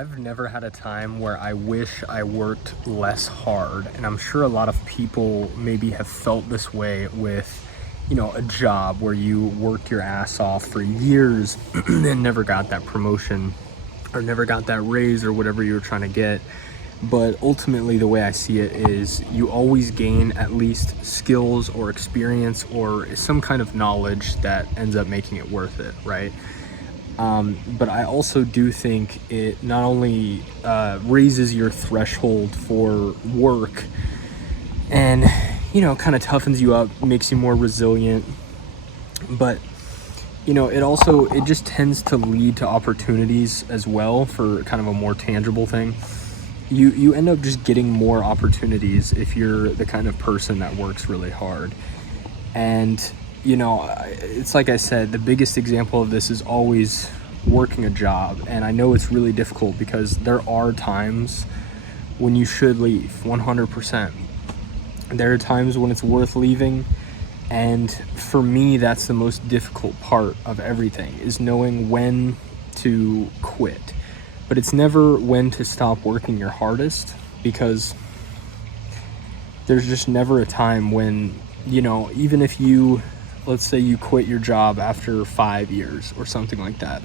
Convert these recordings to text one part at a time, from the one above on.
I've never had a time where I wish I worked less hard, and I'm sure a lot of people maybe have felt this way with, a job where you worked your ass off for years and never got that promotion or never got that raise or whatever you were trying to get. But ultimately, the way I see it is you always gain at least skills or experience or some kind of knowledge that ends up making it worth it, right? But I also do think it not only raises your threshold for work and, kind of toughens you up, makes you more resilient, but, it just tends to lead to opportunities as well for kind of a more tangible thing. You end up just getting more opportunities if you're the kind of person that works really hard. And it's like I said, the biggest example of this is always working a job. And I know it's really difficult because there are times when you should leave 100%. There are times when it's worth leaving. And for me, that's the most difficult part of everything, is knowing when to quit. But it's never when to stop working your hardest, because there's just never a time when, even if let's say you quit your job after 5 years or something like that,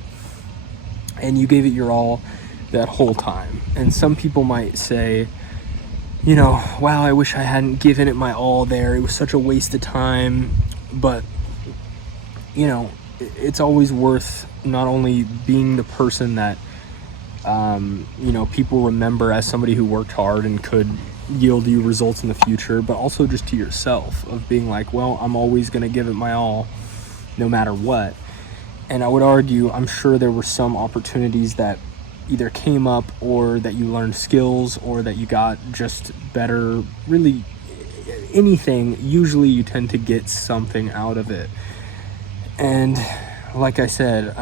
and you gave it your all that whole time. And some people might say, wow, I wish I hadn't given it my all there. It was such a waste of time. But, it's always worth not only being the person that, people remember as somebody who worked hard and could yield you results in the future, but also just to yourself, of being like, well, I'm always going to give it my all no matter what. And I would argue, I'm sure there were some opportunities that either came up or that you learned skills or that you got just better, really anything. Usually you tend to get something out of it. And like I said,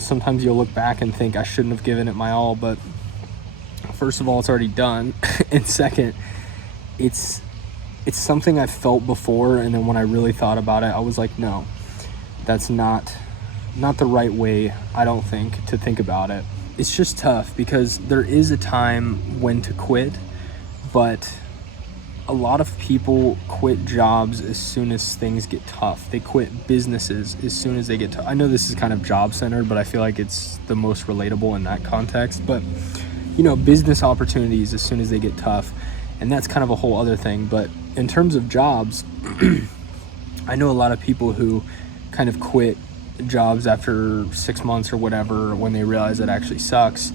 sometimes you'll look back and think I shouldn't have given it my all, but first of all, it's already done. And second, it's something I've felt before. And then when I really thought about it, I was like, no, that's not the right way, I don't think, to think about it. It's just tough because there is a time when to quit, but a lot of people quit jobs as soon as things get tough. They quit businesses as soon as they get tough. I know this is kind of job-centered, but I feel like it's the most relatable in that context. But, business opportunities as soon as they get tough, and that's kind of a whole other thing. But in terms of jobs, I know a lot of people who kind of quit jobs after 6 months or whatever when they realize it actually sucks.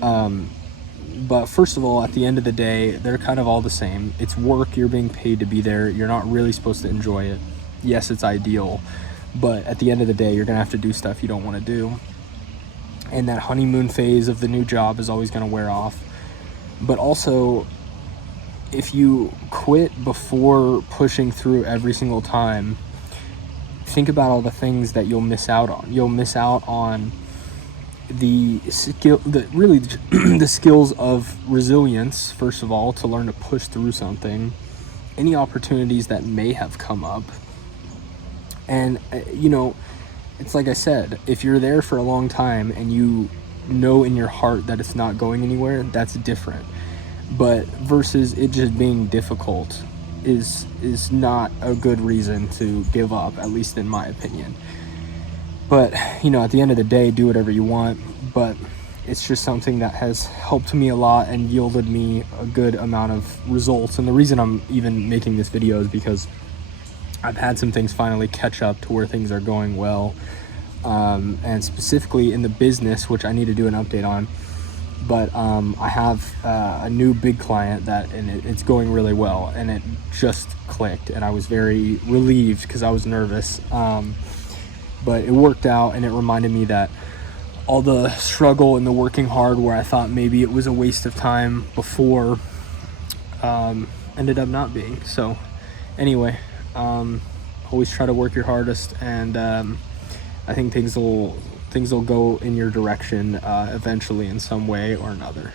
But first of all, at the end of the day, they're kind of all the same. It's work. You're being paid to be there. You're not really supposed to enjoy it. Yes, it's ideal, but at the end of the day, you're going to have to do stuff you don't want to do. And that honeymoon phase of the new job is always going to wear off. But also, if you quit before pushing through every single time, think about all the things that you'll miss out on. You'll miss out on the skills of resilience, first of all, to learn to push through something, any opportunities that may have come up. And, it's like I said, if you're there for a long time and you know in your heart that it's not going anywhere, that's different. But versus it just being difficult is not a good reason to give up, at least in my opinion. But, at the end of the day, do whatever you want. But it's just something that has helped me a lot and yielded me a good amount of results. And the reason I'm even making this video is because I've had some things finally catch up to where things are going well. And specifically in the business, which I need to do an update on. But I have a new big client and it's going really well. And it just clicked. And I was very relieved because I was nervous. But it worked out, and it reminded me that all the struggle and the working hard where I thought maybe it was a waste of time before ended up not being. So anyway, always try to work your hardest, and I think things will go in your direction eventually in some way or another.